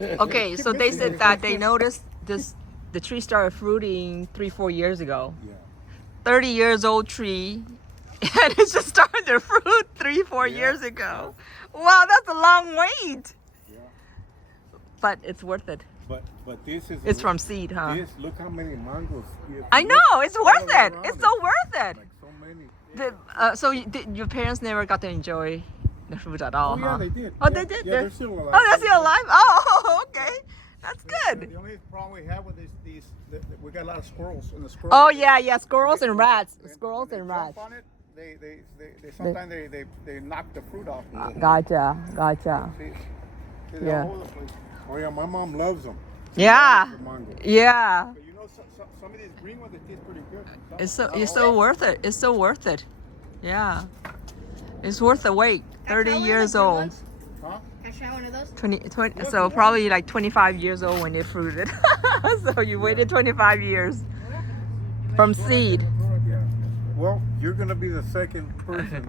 Okay, so they said that they noticed the tree started fruiting 3-4 years ago. Yeah. 30 years old tree, and it just started to fruit 3-4 Yeah. years ago. Wow, that's a long wait. Yeah. But it's worth it. But this is. It's from seed, huh? This, look how many mangoes. I know, it's worth all it. around It's it. so worth it. Like so many. So your parents never got to enjoy the fruit at all, Oh yeah, huh? they did. Oh, Yeah, they did? Yeah, they're still alive. Oh, they're still alive? Oh, okay. That's good. The only problem we have with we got a lot of squirrels, and the squirrels. Oh, yeah, squirrels and rats. Squirrels when and they rats. jump on it, they sometimes they knock the fruit off. Gotcha. See, they're Yeah. all over the place. Oh yeah, my mom loves them. Yeah. The mango. Yeah. But you know, some of these green ones, they taste pretty good. It's so worth it. It's so worth it. Yeah. It's worth the wait. 30 years old. Huh? Can I try one of those? 20, so probably like 25 years old when they fruited. So you waited 25 years from seed. Yeah. Well, you're gonna be the second person